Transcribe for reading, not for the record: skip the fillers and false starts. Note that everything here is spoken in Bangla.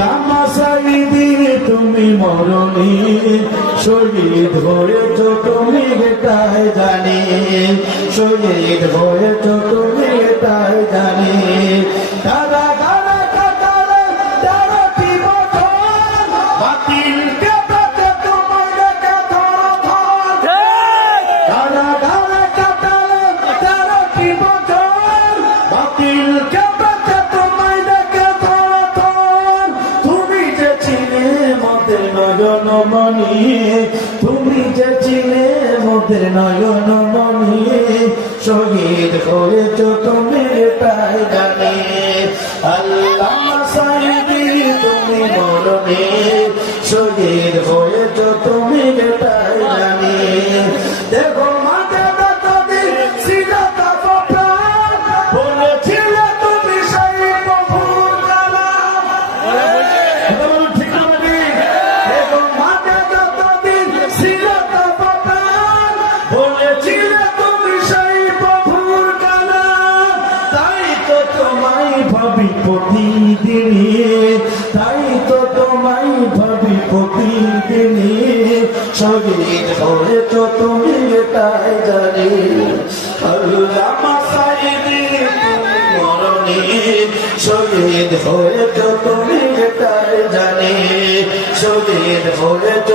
আল্লামা সাঈদী তুমি মরণী শহীদ হয়েছ তুমি এটাই জানি, শহীদ হয়েছ তুমি এটাই জানি। তারা গানা কাটালে তারা কি বছর বাতিল কেটে তোমার রেখে ধরা ধর। তারা গানা কাটালে তারা কি বছর বাতিল কেটে তোমার রেখে ধরা ধর। তুমি যে ছিলে মোদের নয়ন মনি, তুমি যে ছিলে মোদের নয়ন মনি, শহীদ হয়েছ তুমি এটাই জানি। আল্লামা সাঈদী তুমি মরণী শহীদ হয়েছ তুমি এটাই জানি। দেখো মাঝে বেতদিন সিরাতা ফোটান বলেছিলে তুমি সেই প্রভুর কালাম। ঠিক না? দেখো মাঝে বেতদিন সিরাতা ফোটান বলেছিলে তুমি সেই প্রভুর কালাম। তাই তো তোমায় ভাবি প্রতিদিনই, তাই তো তোমায় ভাবি প্রতিদিনই, শহীদ হয়েছ তুমি এটাই জানি। আল্লামা সাঈদী তুমি মরণী শহীদ হয়েছ তুমি এটাই জানি, শহীদ হয়েছ